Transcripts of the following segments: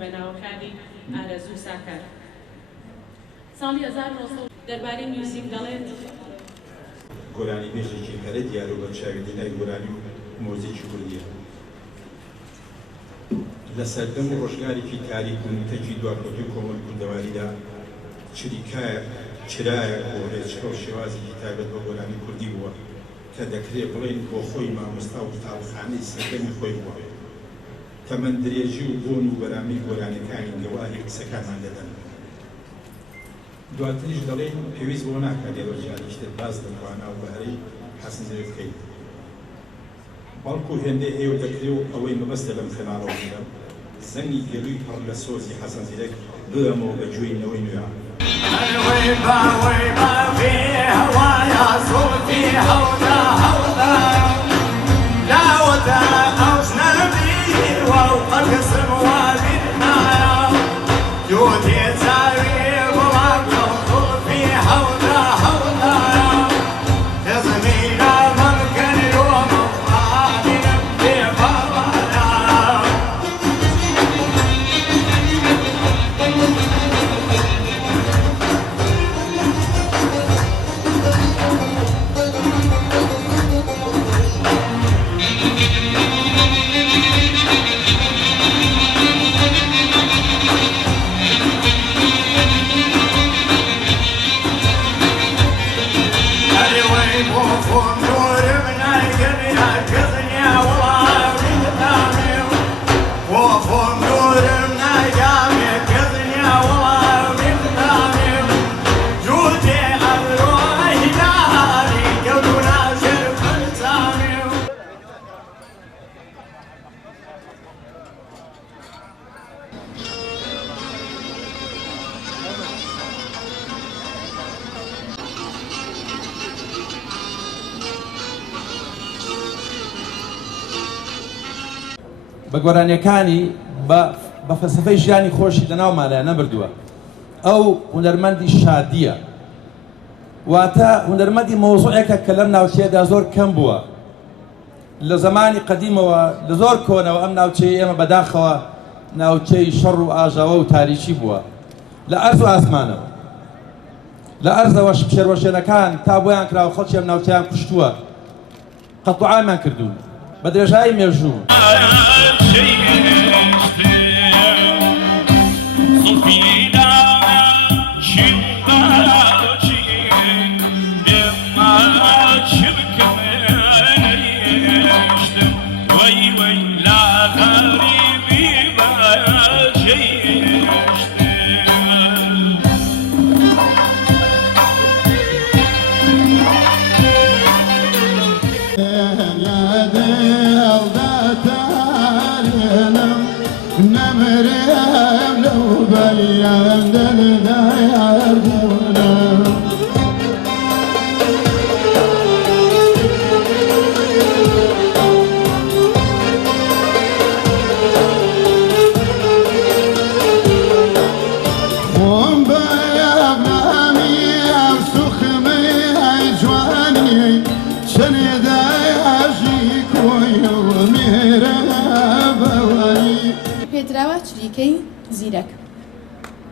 بەناوەکانی ئارەزوو ساکار. ساڵی 1990 دەربارەی میوزیک دەڵێت گۆرانی بێژێکی هەرە دیارە بە چاویدینای گۆرانی و مۆزیکی کوردیە. لە سەردەم و ڕۆژگارێکی تاریک و نوتەکی دواکەوتوی کۆمەڵ کوردەواریدا چرایە بۆ ڕێچکە و شێوازێکی تایبەت بە گۆرانی کوردی بووە کە دەکرێت بڵێن بۆ خۆی مامۆستا و قوتابخانەی سەردەمی خۆی بووە. تەمەن درێژی و بۆن و بەرامی گۆرانەکانی گەواری قسەکانمان دەدەن. دواتریش دەڵێن پێویست بۆ ناکات لێرە جاریشتر باز دەتوانە و بەهرەی حەسنجێت بکەیت. بەڵکو هێندەی هەیە و دەکرێت و ئەوەی مەبەستە لەم خێناڵەوە بێنم زەنگی گەلووی پڕ لە سۆزی حەسەن زیرەک ببەمەوە بە جوێینەوەی نوێیان. بە گۆرانیەکانی بە فەلسفەی ژیانی خۆشی لەناومانە نەبردووە. ئەو هونەرمەندی شادیە، واتە هونەرمەندی مۆزوعێکە کە لەم ناوچەیەدا زۆر کەم بووە. لە زمانی قەدیمەوە لە زۆر کۆنەوە ئەم ناوچەی ئێمە بەداخەوە ناوچەی شەڕ و ئاژاوە و تاریکی بووە لە ئەرز و ئاسمانەوە. لە ئەرزەوە شێروەشێنەکان تا بۆیان کراوە خەڵکی ئەم ناوچەیان کوشتووە، قەتوعامیان کردوون بە درێژایی مێژوو. پێدراوە چریکەی زیرەک.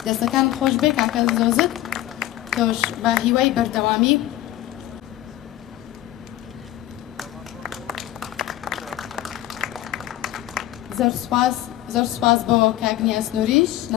دەستەکان خۆش بێ کاکە زۆزت تۆش بە هیوای بەردەوامی زۆر سوپاس بۆ کاک نیاز نووریش.